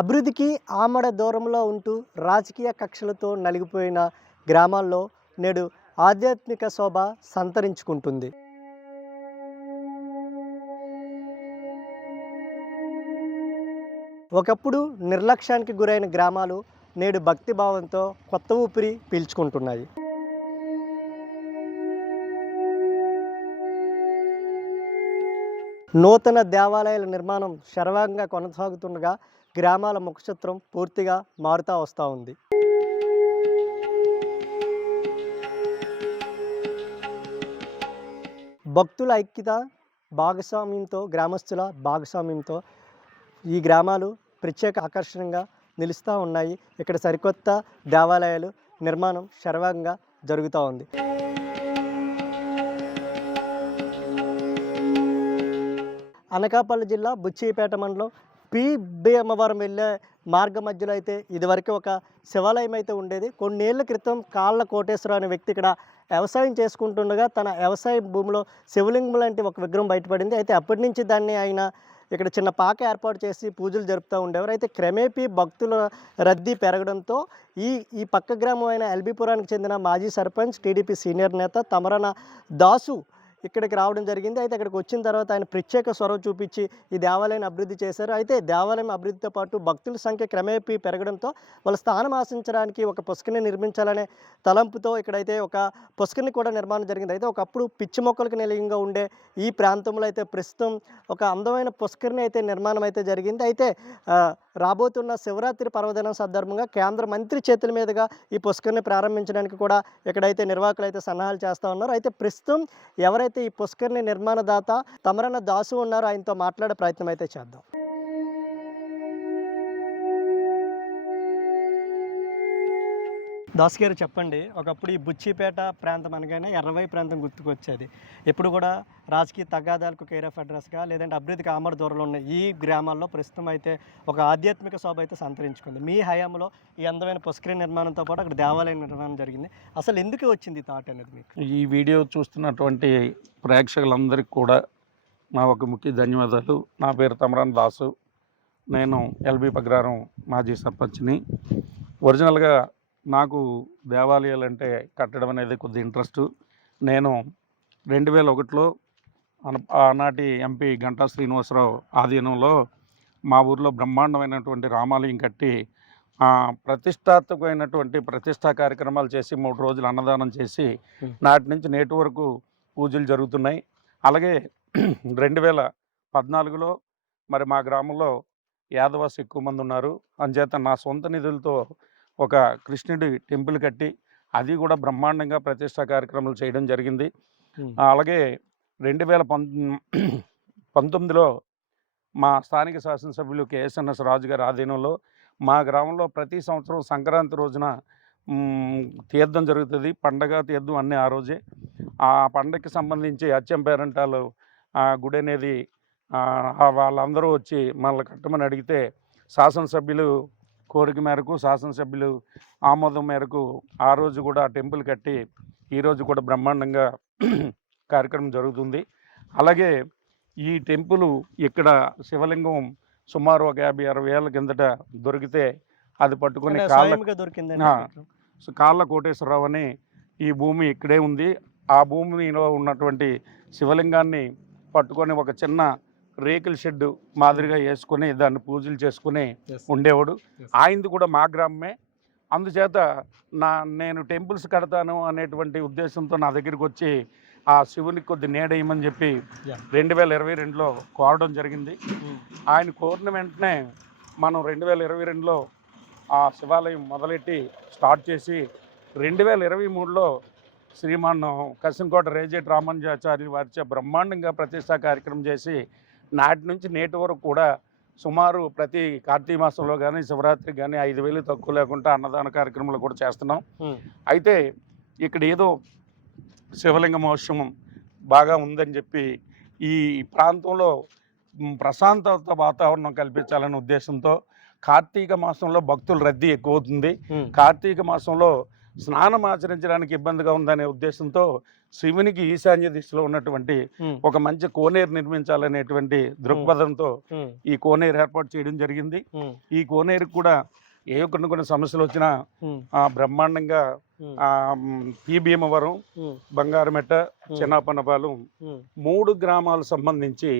అభివృద్ధికి ఆమడ దూరంలో ఉంటూ రాజకీయ కక్షలతో నలిగిపోయిన గ్రామాల్లో నేడు ఆధ్యాత్మిక శోభ సంతరించుకుంటుంది. ఒకప్పుడు నిర్లక్ష్యానికి గురైన గ్రామాలు నేడు భక్తిభావంతో కొత్త ఊపిరి పీల్చుకుంటున్నాయి. నూతన దేవాలయాల నిర్మాణం శరవేగంగా కొనసాగుతుండగా గ్రామాల ముఖచిత్రం పూర్తిగా మారుతూ వస్తూ ఉంది. భక్తుల ఐక్యత భాగస్వామ్యంతో, గ్రామస్తుల భాగస్వామ్యంతో ఈ గ్రామాలు ప్రత్యేక ఆకర్షణగా నిలుస్తూ ఉన్నాయి. ఇక్కడ సరికొత్త దేవాలయాలు నిర్మాణం శరవేగంగా జరుగుతూ ఉంది. అనకాపల్లి జిల్లా బుచ్చిపేట మండలం భీమవరం వెళ్ళే మార్గ మధ్యలో అయితే ఇదివరకు ఒక శివాలయం అయితే ఉండేది. కొన్నేళ్ల క్రితం కాళ్ళ కోటేశ్వరరావు అనే వ్యక్తి ఇక్కడ వ్యవసాయం చేసుకుంటుండగా తన వ్యవసాయ భూమిలో శివలింగం లాంటి ఒక విగ్రహం బయటపడింది. అయితే అప్పటి నుంచి దాన్ని ఆయన ఇక్కడ చిన్న పాక ఏర్పాటు చేసి పూజలు జరుపుతూ ఉండేవారు. అయితే క్రమేపీ భక్తుల రద్దీ పెరగడంతో ఈ పక్క గ్రామం అయిన ఎల్బీపురానికి చెందిన మాజీ సర్పంచ్, టీడీపీ సీనియర్ నేత తమరన దాసు ఇక్కడికి రావడం జరిగింది. అయితే ఇక్కడికి వచ్చిన తర్వాత ఆయన ప్రత్యేక చొరవ చూపించి ఈ దేవాలయాన్ని అభివృద్ధి చేశారు. అయితే దేవాలయం అభివృద్ధితో పాటు భక్తుల సంఖ్య క్రమేపీ పెరగడంతో వాళ్ళ స్థానం ఆశించడానికి ఒక పుష్కరిని నిర్మించాలనే తలంపుతో ఇక్కడైతే ఒక పుష్కరిని కూడా నిర్మాణం జరిగింది. అయితే ఒకప్పుడు పిచ్చి మొక్కలకు నిలయంగా ఉండే ఈ ప్రాంతంలో అయితే ప్రస్తుతం ఒక అందమైన పుష్కరిని అయితే నిర్మాణం అయితే జరిగింది. అయితే రాబోతున్న శివరాత్రి పర్వదినం సందర్భంగా కేంద్ర మంత్రి చేతుల మీదుగా ఈ పుష్కరిని ప్రారంభించడానికి కూడా ఇక్కడైతే నిర్వాహకులు అయితే సన్నాహాలు చేస్తూ ఉన్నారు. అయితే ప్రస్తుతం ఎవరైతే ఈ పుష్కరిని నిర్మాణదాత తమరన దాసు ఉన్నారో ఆయనతో మాట్లాడే ప్రయత్నం అయితే చేద్దాం. దాస్ గారు చెప్పండి, ఒకప్పుడు ఈ బుచ్చిపేట ప్రాంతం అనగానే ఎర్రవై ప్రాంతం గుర్తుకొచ్చేది. ఎప్పుడు కూడా రాజకీయ తగాదాలకు కేర్ ఆఫ్ అడ్రస్గా లేదంటే అభివృద్ధికి ఆమడ దూరంలో ఉన్న ఈ గ్రామాల్లో ప్రస్తుతం అయితే ఒక ఆధ్యాత్మిక శోభ అయితే సంతరించుకుంది. మీ హయాంలో ఈ అందమైన పుష్కరిణి నిర్మాణంతో పాటు అక్కడ దేవాలయం నిర్మాణం జరిగింది. అసలు ఎందుకు వచ్చింది ఈ థాట్ అనేది మీకు? ఈ వీడియో చూస్తున్నటువంటి ప్రేక్షకులందరికీ కూడా నా ఒక ముఖ్య ధన్యవాదాలు. నా పేరు తమరన్ దాసు. నేను ఎల్బీ పగ్రారం మాజీ సర్పంచ్ని. ఒరిజినల్గా నాకు దేవాలయాలంటే కట్టడం అనేది కొద్ది ఇంట్రెస్టు. నేను 2001లో ఆనాటి ఎంపీ గంటా శ్రీనివాసరావు ఆధీనంలో మా ఊరిలో బ్రహ్మాండమైనటువంటి రామాలయం కట్టి ప్రతిష్టాత్మకమైనటువంటి ప్రతిష్టా కార్యక్రమాలు చేసి 3 రోజులు అన్నదానం చేసి నాటి నుంచి నేటి వరకు పూజలు జరుగుతున్నాయి. అలాగే 2014లో మరి మా గ్రామంలో యాదవాస్ ఎక్కువ మంది ఉన్నారు. అందుచేత నా సొంత నిధులతో ఒక కృష్ణుడి టెంపుల్ కట్టి అది కూడా బ్రహ్మాండంగా ప్రతిష్టా కార్యక్రమాలు చేయడం జరిగింది. అలాగే 2019లో మా స్థానిక శాసనసభ్యులు కేఎస్ఎన్ఎస్ రాజు గారి ఆధీనంలో మా గ్రామంలో ప్రతి సంవత్సరం సంక్రాంతి రోజున తీర్థం జరుగుతుంది. పండగ తీర్థం అన్నీ ఆ రోజే. ఆ పండగకి సంబంధించి అచ్చంపేరంటాలు గుడి అనేది వాళ్ళందరూ వచ్చి మనల్ని కట్టమని అడిగితే శాసనసభ్యులు కోరిక మేరకు, శాసనసభ్యులు ఆమోదం మేరకు ఆ రోజు కూడా టెంపుల్ కట్టి ఈరోజు కూడా బ్రహ్మాండంగా కార్యక్రమం జరుగుతుంది. అలాగే ఈ టెంపుల్ ఇక్కడ శివలింగం సుమారు ఒక 50-60 ఏళ్ళ కిందట దొరికితే అది పట్టుకొని కాళ్ళ కోటేశ్వరరావు అని ఈ భూమి ఇక్కడే ఉంది. ఆ భూమిలో ఉన్నటువంటి శివలింగాన్ని పట్టుకొని ఒక చిన్న రేకుల షెడ్డు మాదిరిగా వేసుకొని దాన్ని పూజలు చేసుకుని ఉండేవాడు. ఆయనది కూడా మా గ్రామమే. అందుచేత నేను టెంపుల్స్ కడతాను అనేటువంటి ఉద్దేశంతో నా దగ్గరికి వచ్చి ఆ శివునికి కొద్ది నీడేయమని చెప్పి 2022లో కోరడం జరిగింది. ఆయన కోరిన వెంటనే మనం 2022లో ఆ శివాలయం మొదలెట్టి స్టార్ట్ చేసి 2023లో శ్రీమాన్ కసింకోట రేజేటి రామానుజాచార్యులు వారిచే బ్రహ్మాండంగా ప్రతిష్టా కార్యక్రమం చేసి నాటి నుంచి నేటి వరకు కూడా సుమారు ప్రతి కార్తీక మాసంలో కానీ శివరాత్రికి కానీ 5,000 తక్కువ లేకుండా అన్నదాన కార్యక్రమాలు కూడా చేస్తున్నాం. అయితే ఇక్కడ ఏదో శివలింగ మహోత్సవం బాగా ఉందని చెప్పి ఈ ప్రాంతంలో ప్రశాంతత వాతావరణం కల్పించాలనే ఉద్దేశంతో కార్తీక మాసంలో భక్తుల రద్దీ ఎక్కువ అవుతుంది. కార్తీక మాసంలో స్నానం ఆచరించడానికి ఇబ్బందిగా ఉందనే ఉద్దేశంతో శివునికి ఈశాన్య దిశలో ఉన్నటువంటి ఒక మంచి కోనేరు నిర్మించాలనేటువంటి దృక్పథంతో ఈ కోనేరు ఏర్పాటు చేయడం జరిగింది. ఈ కోనేరు కూడా ఏ కొన్ని సమస్యలు వచ్చినా బ్రహ్మాండంగా పి భీమవరం, బంగారమెట్ట, చిన్నపనపాలెం 3 గ్రామాలకు సంబంధించి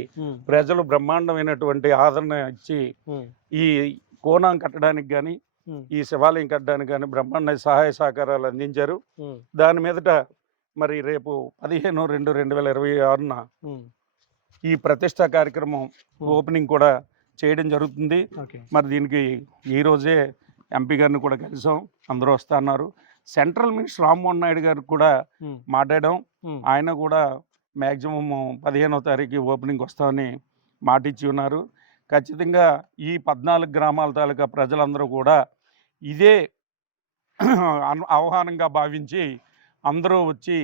ప్రజలు బ్రహ్మాండమైనటువంటి ఆదరణ ఇచ్చి ఈ కోణం కట్టడానికి కానీ ఈ శివాలయం కట్టడానికి కానీ బ్రహ్మాండ సహాయ సహకారాలు అందించారు. దాని మీదట మరి రేపు 15/2/2026న ఈ ప్రతిష్ట కార్యక్రమం ఓపెనింగ్ కూడా చేయడం జరుగుతుంది. మరి దీనికి ఈరోజే ఎంపీ గారిని కూడా కలిసాం, అందరూ వస్తా అన్నారు. సెంట్రల్ మినిస్టర్ రామ్మోహన్ నాయుడు గారికి కూడా మాట్లాడాం. ఆయన కూడా మ్యాక్సిమం 15వ తారీఖు ఓపెనింగ్ వస్తామని మాట ఇచ్చి ఉన్నారు. ఖచ్చితంగా ఈ 14 గ్రామాల తాలూకా ప్రజలందరూ కూడా ఇదే ఆహ్వానంగా భావించి అందరూ వచ్చి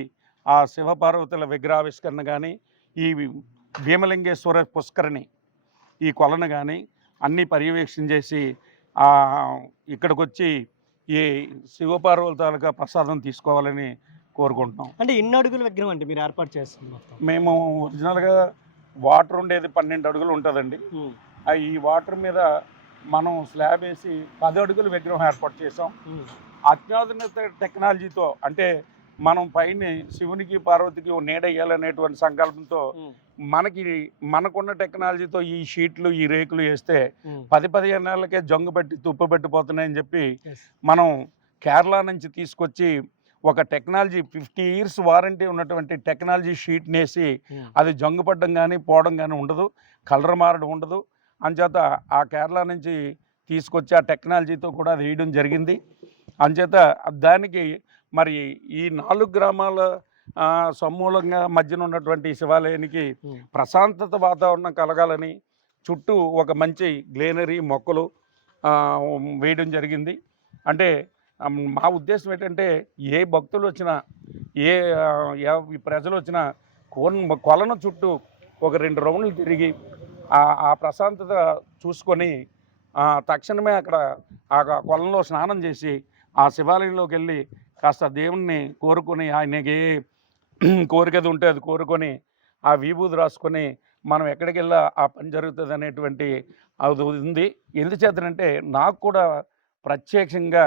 ఆ శివపార్వతుల విగ్రహావిష్కరణ కానీ ఈ భీమలింగేశ్వర పుష్కరిణి ఈ కొలను కానీ అన్నీ పర్యవేక్షణ చేసి ఇక్కడికి వచ్చి ఈ శివపార్వతుల ప్రసాదం తీసుకోవాలని కోరుకుంటున్నాం. అంటే ఎన్ని అడుగుల విగ్రహం అంటే మీరు ఏర్పాటు చేస్తున్నారు? మేము ఒరిజినల్గా వాటర్ ఉండేది 12 అడుగులు ఉంటుందండి. ఈ వాటర్ మీద మనం స్లాబ్ వేసి 10 అడుగుల విగ్రహం ఏర్పాటు చేసాం. అత్యాధునిక టెక్నాలజీతో, అంటే మనం పైన శివునికి పార్వతికి నీడ వేయాలనేటువంటి సంకల్పంతో మనకున్న టెక్నాలజీతో ఈ షీట్లు ఈ రేకులు వేస్తే 10-15 నెలలకే జంగు పెట్టి తుప్పు పెట్టిపోతున్నాయని చెప్పి మనం కేరళ నుంచి తీసుకొచ్చి ఒక టెక్నాలజీ 50 years వారంటీ ఉన్నటువంటి టెక్నాలజీ షీట్ని వేసి అది జంగు పడ్డం కానీ పోవడం కానీ ఉండదు, కలర్ మారడం ఉండదు. అంచేత ఆ కేరళ నుంచి తీసుకొచ్చి ఆ టెక్నాలజీతో కూడా అది వేయడం జరిగింది. అంచేత దానికి మరి ఈ 4 గ్రామాల సమూలంగా మధ్యన ఉన్నటువంటి శివాలయానికి ప్రశాంతత వాతావరణం కలగాలని చుట్టూ ఒక మంచి గ్రీనరీ మొక్కలు వేయడం జరిగింది. అంటే మా ఉద్దేశం ఏంటంటే ఏ భక్తులు వచ్చినా ఏ ప్రజలు వచ్చినా కొలను చుట్టూ ఒక 2 రౌండ్లు తిరిగి ఆ ప్రశాంతత చూసుకొని తక్షణమే అక్కడ ఆ కొలంలో స్నానం చేసి ఆ శివాలయంలోకి వెళ్ళి కాస్త దేవుణ్ణి కోరుకొని ఆయనకి ఏ కోరికది ఉంటే అది కోరుకొని ఆ విభూది రాసుకొని మనం ఎక్కడికి వెళ్ళా ఆ పని జరుగుతుంది అనేటువంటి అది ఉంది. ఎందుచేతనంటే నాకు కూడా ప్రత్యక్షంగా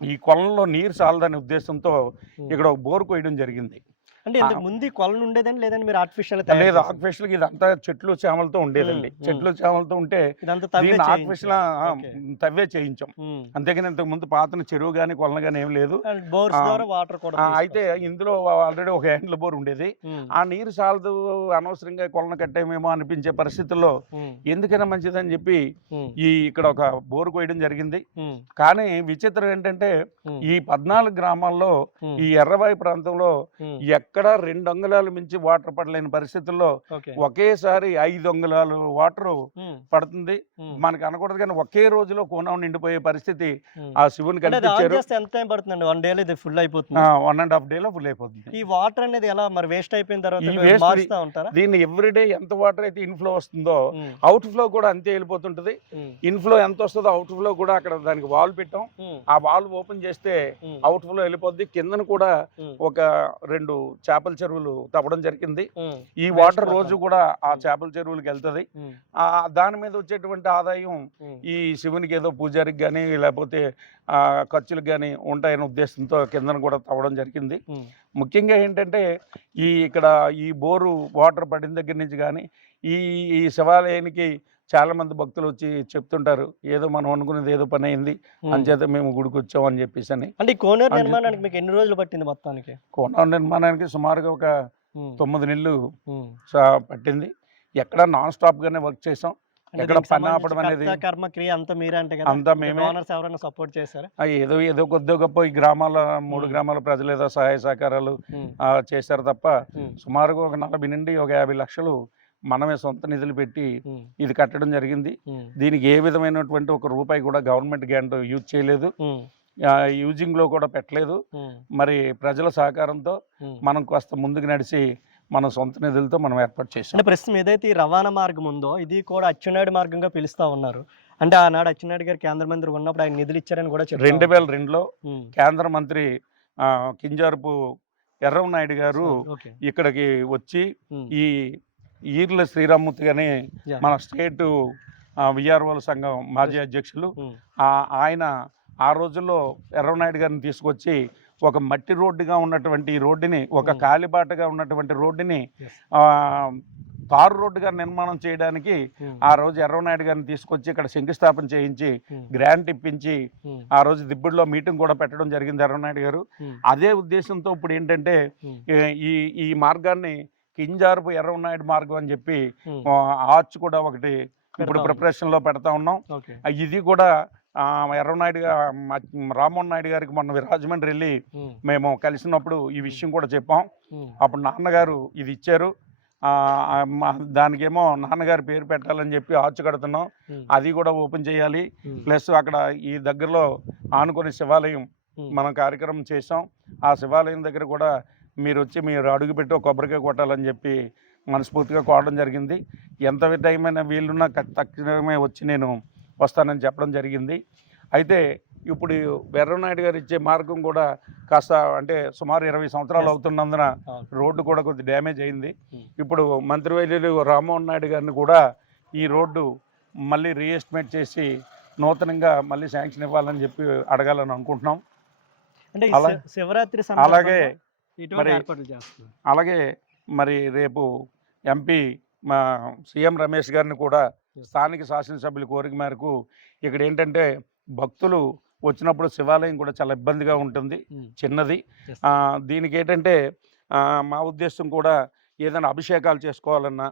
ఈ కొలంలో నీరు చాలదనే ఉద్దేశంతో ఇక్కడ ఒక బోరు కొయ్యడం జరిగింది. అంటే ఇంతకు ముందు కొలను ఉండేదండి, లేదండి మీరు ఆర్టిఫిషియల్? లేదు, ఆర్టిఫిషియల్ ఇదంతా చెట్లు చేమలతో ఉండేదండి. చెట్లు చేమలతో ఉంటే ఆర్టిఫిషియల్ తవ్వే చేయించాం. అంతేగాని ఇంతకు ముందు పాతన చెరువు కానీ కొలను కానీ ఏం లేదు. అయితే ఇందులో ఆల్రెడీ ఒక హ్యాండ్ల బోర్ ఉండేది. ఆ నీరు చాలదు, అనవసరంగా కొలను కట్టేమేమో అనిపించే పరిస్థితుల్లో ఎందుకైనా మంచిదని చెప్పి ఇక్కడ ఒక బోరు కోయడం జరిగింది. కానీ విచిత్రం ఏంటంటే ఈ 14 గ్రామాల్లో ఈ ఎర్రబాయి ప్రాంతంలో ఎక్కడ 2 అంగుళాలు మించి వాటర్ పడలేని పరిస్థితుల్లో ఒకేసారి 5 అంగుళాలు వాటర్ పడుతుంది. మనకు అనకూడదు కానీ ఒకే రోజులో కోణం నిండిపోయే పరిస్థితి ఆ శివుని కనిపించారు. ఎంత టైం పడుతుందండి? 1 day ఇది ఫుల్ అయిపోతుంది. 1.5 day ఫుల్ అయిపోతుంది. ఈ వాటర్ అనేది ఎలా మరి వేస్ట్ అయిపోయిన తర్వాత దీన్ని ఎవ్రీడే ఎంత వాటర్ అయితే ఇన్ఫ్లో వస్తుందో అవుట్ ఫ్లో కూడా అంతే వెళ్ళిపోతుంటది. ఇన్ఫ్లో ఎంత వస్తుందో అవుట్ ఫ్లో కూడా అక్కడ దానికి వాల్ పెట్టాం. ఆ వాల్ ఓపెన్ చేస్తే అవుట్ ఫ్లో వెళ్ళిపోద్ది. కిందన కూడా ఒక 2 చేపల చెరువులు తవ్వడం జరిగింది. ఈ వాటర్ రోజు కూడా ఆ చేపల చెరువులకు వెళ్తుంది. దాని మీద వచ్చేటువంటి ఆదాయం ఈ శివునికి ఏదో పూజారికి కానీ లేకపోతే ఖర్చులకు కానీ ఉంటాయనే ఉద్దేశంతో కిందన కూడా తవ్వడం జరిగింది. ముఖ్యంగా ఏంటంటే ఇక్కడ ఈ బోరు వాటర్ పడిన దగ్గర నుంచి కానీ ఈ శివాలయానికి చాలా మంది భక్తులు వచ్చి చెప్తుంటారు, ఏదో మనం అనుకునేది ఏదో పని అయింది అంచేత మేము గుడికి వచ్చాం అని చెప్పేసి అని. అంటే కోనేరు నిర్మాణానికి మీకు ఎన్ని రోజులు పట్టింది మొత్తానికి? కోనేరు నిర్మాణానికి సుమారుగా ఒక 9 నెలలు పట్టింది. ఎక్కడ నాన్ స్టాప్ గానే వర్క్ చేసాం. ఎక్కడ పని ఆపడం అనేది కర్మక్రియ అంతా మీరే అంటే అంతా మేమే. ఎవరైనా సపోర్ట్ చేశారా? ఏదో కొద్ది గొప్ప ఈ గ్రామాల 3 గ్రామాల ప్రజలు ఏదో సహాయ సహకారాలు చేశారు తప్ప సుమారుగా ఒక 40 నుండి ఒక 50 లక్షలు మనమే సొంత నిధులు పెట్టి ఇది కట్టడం జరిగింది. దీనికి ఏ విధమైనటువంటి ఒక రూపాయి కూడా గవర్నమెంట్ గ్రాంట్ యూజ్ చేయలేదు, యూజింగ్ లో కూడా పెట్టలేదు. మరి ప్రజల సహకారంతో మనం కాస్త ముందుకు నడిచి మన సొంత నిధులతో మనం ఏర్పాటు చేసాం. అంటే ప్రస్తుతం ఏదైతే ఈ రవాణా మార్గం ఉందో ఇది కూడా అచ్చెన్నాయుడు మార్గంగా పిలుస్తా ఉన్నారు. అంటే ఆనాడు అచ్చెన్నాయుడు గారు కేంద్ర మంత్రి ఉన్నప్పుడు ఆయన నిధులు ఇచ్చారని కూడా 2002లో కేంద్ర మంత్రి కింజారపు ఎర్రవనాయుడు గారు ఓకే. ఇక్కడికి వచ్చి ఈ ఈర్ల శ్రీరామ్మూర్తి అని Yeah. మన స్టేట్ విఆర్ఓల సంఘం మాజీ అధ్యక్షులు ఆయన ఆ రోజుల్లో ఎర్రవనాయుడు గారిని తీసుకొచ్చి ఒక మట్టి రోడ్డుగా ఉన్నటువంటి ఈ రోడ్డుని, ఒక కాలిబాటగా ఉన్నటువంటి రోడ్డుని తారు రోడ్డుగా నిర్మాణం చేయడానికి ఆ రోజు ఎర్రవనాయుడు గారిని తీసుకొచ్చి ఇక్కడ శంకుస్థాపన చేయించి గ్రాంట్ ఇప్పించి ఆ రోజు దిబ్బడిలో మీటింగ్ కూడా పెట్టడం జరిగింది ఎర్రవనాయుడు గారు. అదే ఉద్దేశంతో ఇప్పుడు ఏంటంటే ఈ మార్గాన్ని కింజారపు ఎర్రవనాయుడు మార్గం అని చెప్పి ఆర్చ్ కూడా ఒకటి ఇప్పుడు ప్రిపరేషన్లో పెడతా ఉన్నాం. ఇది కూడా ఎర్రవనాయుడు రామ్మోహన్ నాయుడు గారికి మొన్న రాజమండ్రి వెళ్ళి మేము కలిసినప్పుడు ఈ విషయం కూడా చెప్పాం. అప్పుడు నాన్నగారు ఇది ఇచ్చారు, దానికేమో నాన్నగారి పేరు పెట్టాలని చెప్పి ఆర్చ్ కడుతున్నాం, అది కూడా ఓపెన్ చేయాలి. ప్లస్ అక్కడ ఈ దగ్గరలో ఆనుకొని శివాలయం మనం కార్యక్రమం చేసాం. ఆ శివాలయం దగ్గర కూడా మీరు వచ్చి మీరు అడుగుపెట్టి కొబ్బరికాయ కొట్టాలని చెప్పి మనస్ఫూర్తిగా కోరడం జరిగింది. ఎంత టైం అయినా వీళ్ళున్నా తక్షణమే వచ్చి నేను వస్తానని చెప్పడం జరిగింది. అయితే ఇప్పుడు ఎర్రవనాయుడు గారు ఇచ్చే మార్గం కూడా కాస్త అంటే సుమారు 20 సంవత్సరాలు అవుతున్నందున రోడ్డు కూడా కొద్ది డ్యామేజ్ అయింది. ఇప్పుడు మంత్రివర్యులు రామ్మోహన్ నాయుడు గారిని కూడా ఈ రోడ్డు మళ్ళీ రీఎస్టిమేట్ చేసి నూతనంగా మళ్ళీ శాంక్షన్ ఇవ్వాలని చెప్పి అడగాలని అనుకుంటున్నాం. అంటే శివరాత్రి అలాగే మరి రేపు ఎంపీ మా సీఎం రమేష్ గారిని కూడా స్థానిక శాసనసభ్యుల కోరిక మేరకు ఇక్కడ ఏంటంటే భక్తులు వచ్చినప్పుడు శివాలయం కూడా చాలా ఇబ్బందిగా ఉంటుంది, చిన్నది. దీనికి ఏంటంటే మా ఉద్దేశం కూడా ఏదైనా అభిషేకాలు చేసుకోవాలన్నా,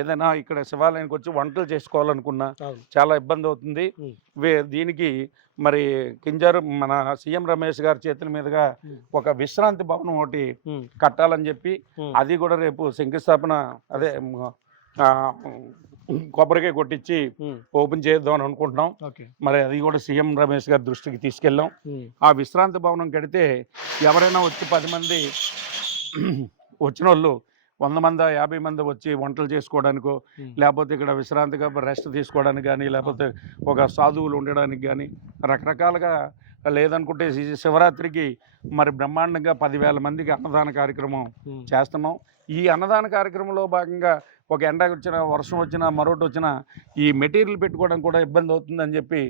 ఏదైనా ఇక్కడ శివాలయానికి వచ్చి వంటలు చేసుకోవాలనుకున్నా చాలా ఇబ్బంది అవుతుంది. దీనికి మరి కింజారు మన సీఎం రమేష్ గారి చేతుల మీదుగా ఒక విశ్రాంతి భవనం ఒకటి కట్టాలని చెప్పి అది కూడా రేపు శంకుస్థాపన అదే కొబ్బరికాయ కొట్టించి ఓపెన్ చేద్దాం అని అనుకుంటున్నాం. మరి అది కూడా సీఎం రమేష్ గారి దృష్టికి తీసుకెళ్ళాం. ఆ విశ్రాంతి భవనం కడితే ఎవరైనా వచ్చి 10 మంది వచ్చిన వాళ్ళు 100 మంది 50 మంది వచ్చి వంటలు చేసుకోవడానికో, లేకపోతే ఇక్కడ విశ్రాంతిగా రెస్ట్ తీసుకోవడానికి కానీ, లేకపోతే ఒక సాధువులు ఉండడానికి కానీ రకరకాలుగా, లేదనుకుంటే శివరాత్రికి మరి బ్రహ్మాండంగా 10,000 మందికి అన్నదాన కార్యక్రమం చేస్తున్నాం. ఈ అన్నదాన కార్యక్రమంలో భాగంగా ఒక ఎండ వచ్చినా, వర్షం వచ్చినా, మరొకటి వచ్చినా ఈ మెటీరియల్ పెట్టుకోవడం కూడా ఇబ్బంది అవుతుందని చెప్పి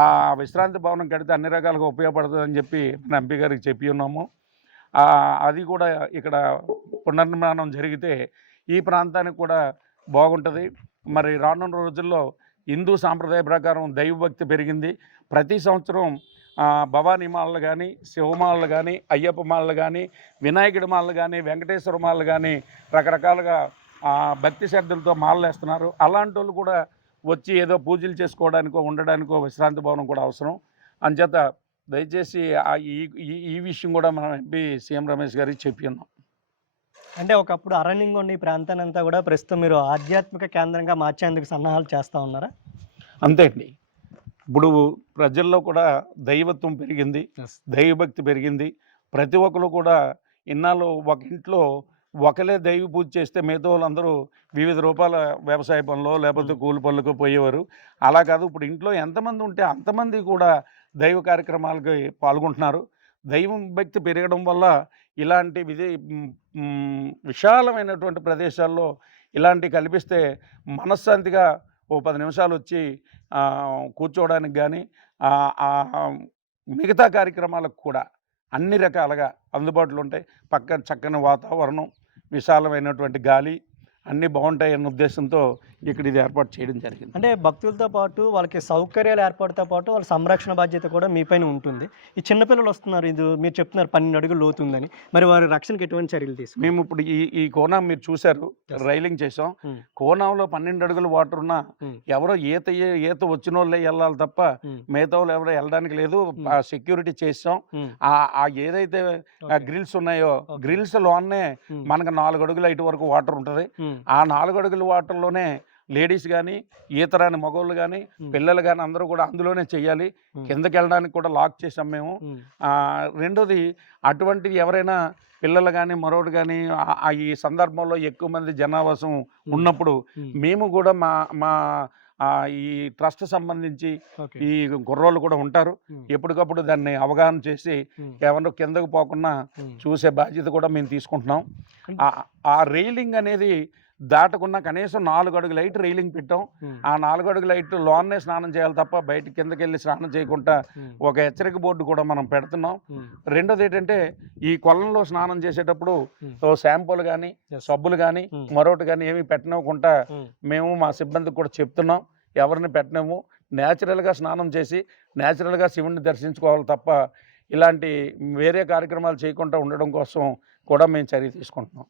ఆ విశ్రాంతి భవనం కడితే అన్ని రకాలుగా ఉపయోగపడుతుందని చెప్పి మన ఎంపీ గారికి చెప్పి ఉన్నాము. అది కూడా ఇక్కడ పునర్నిర్మాణం జరిగితే ఈ ప్రాంతానికి కూడా బాగుంటుంది. మరి రానున్న రోజుల్లో హిందూ సాంప్రదాయ ప్రకారం దైవభక్తి పెరిగింది. ప్రతి సంవత్సరం భవానీ మాలలు కానీ, శివమాలలు కానీ, అయ్యప్ప మాలలు కానీ, వినాయకుడి మాలలు కానీ, వెంకటేశ్వర మాలలు కానీ రకరకాలుగా భక్తి శ్రద్ధలతో మాలలు వేస్తున్నారు. అలాంటి వాళ్ళు కూడా వచ్చి ఏదో పూజలు చేసుకోవడానికో ఉండడానికో విశ్రాంతి భవనం కూడా అవసరం. అంచేత దయచేసి ఈ విషయం కూడా మనం ఎంపీ సీఎం రమేష్ గారికి చెప్పి ఉన్నాం. అంటే ఒకప్పుడు అరణ్యంగా ఉన్న ఈ ప్రాంతాన్ని అంతా కూడా ప్రస్తుతం మీరు ఆధ్యాత్మిక కేంద్రంగా మార్చేందుకు సన్నాహాలు చేస్తూ ఉన్నారా? అంతే అండి. ఇప్పుడు ప్రజల్లో కూడా దైవత్వం పెరిగింది, దైవభక్తి పెరిగింది. ప్రతి ఒక్కరు కూడా ఇన్నాళ్ళు ఒక ఇంట్లో ఒకలే దైవ పూజ చేస్తే మిగతా వాళ్ళందరూ వివిధ రూపాల వ్యవసాయ పనులు లేకపోతే కూలి పనులకు పోయేవారు. అలా కాదు, ఇప్పుడు ఇంట్లో ఎంతమంది ఉంటే అంతమంది కూడా దైవ కార్యక్రమాలకి పాల్గొంటున్నారు. దైవం భక్తి పెరగడం వల్ల ఇలాంటి విశాలమైనటువంటి ప్రదేశాల్లో ఇలాంటివి కల్పిస్తే మనశ్శాంతిగా ఓ 10 నిమిషాలు వచ్చి కూర్చోవడానికి కానీ మిగతా కార్యక్రమాలకు కూడా అన్ని రకాలుగా అందుబాటులో ఉంటాయి. పక్కన చక్కని వాతావరణం, విశాలమైనటువంటి గాలి అన్నీ బాగుంటాయన్న ఉద్దేశంతో ఇక్కడ ఇది ఏర్పాటు చేయడం జరిగింది. అంటే భక్తులతో పాటు వాళ్ళకి సౌకర్యాలు ఏర్పాటుతో పాటు వాళ్ళ సంరక్షణ బాధ్యత కూడా మీ పైన ఉంటుంది. ఈ చిన్నపిల్లలు వస్తున్నారు, ఇది మీరు చెప్తున్నారు 12 అడుగులు లోతుందని, మరి వారి రక్షణకి ఎటువంటి చర్యలు తీసుకు? మేము ఇప్పుడు ఈ కోనం మీరు చూశారు, రైలింగ్ చేసాం. కోనంలో 12 అడుగులు వాటర్ ఉన్నా ఎవరో ఈత వచ్చిన వాళ్ళే వెళ్ళాలి తప్ప మిగతా వాళ్ళు ఎవరో వెళ్ళడానికి లేదు. సెక్యూరిటీ చేసాం. ఏదైతే గ్రిల్స్ ఉన్నాయో గ్రిల్స్ లోనే మనకు 4 అడుగుల ఇటు వరకు వాటర్ ఉంటుంది. ఆ 4 అడుగుల వాటర్లోనే లేడీస్ కానీ, ఈతరాని మగవాళ్ళు కానీ, పిల్లలు కానీ అందరూ కూడా అందులోనే చెయ్యాలి. కిందకి వెళ్ళడానికి కూడా లాక్ చేసాం మేము. రెండోది, అటువంటిది ఎవరైనా పిల్లలు కానీ మరొకటి కానీ ఈ సందర్భంలో ఎక్కువ మంది జనావాసం ఉన్నప్పుడు మేము కూడా మా ఈ ట్రస్ట్ సంబంధించి ఓకే. ఈ కుర్రోళ్ళు కూడా ఉంటారు. ఉమ్. ఎప్పటికప్పుడు దాన్ని అవగాహన చేసి ఉమ్. ఎవరు కిందకు పోకుండా ఉమ్. చూసే బాధ్యత కూడా మేము తీసుకుంటున్నాం. ఆ రైలింగ్ అనేది దాటకుండా కనీసం 4 అడుగుల హైట్ రైలింగ్ పెట్టాం. ఉమ్. ఆ 4 అడుగుల హైట్ లోన్నే స్నానం చేయాలి తప్ప బయట కిందకి వెళ్ళి స్నానం చేయకుండా ఉమ్. ఒక హెచ్చరిక బోర్డు కూడా మనం పెడుతున్నాం. ఉమ్. రెండోది ఏంటంటే ఈ కొలంలో స్నానం చేసేటప్పుడు ఉమ్. షాంపూలు కానీ Yes. సబ్బులు కానీ ఉమ్. మరొకటి కానీ ఏమీ పెట్టనివ్వకుండా ఉమ్. మేము మా సిబ్బందికి కూడా చెప్తున్నాం. ఎవరిని పెట్టినాము న్యాచురల్గా స్నానం చేసి న్యాచురల్గా శివుణ్ణి దర్శించుకోవాలి తప్ప ఇలాంటి వేరే కార్యక్రమాలు చేయకుండా ఉండడం కోసం కూడా మేము చర్య తీసుకుంటున్నాం.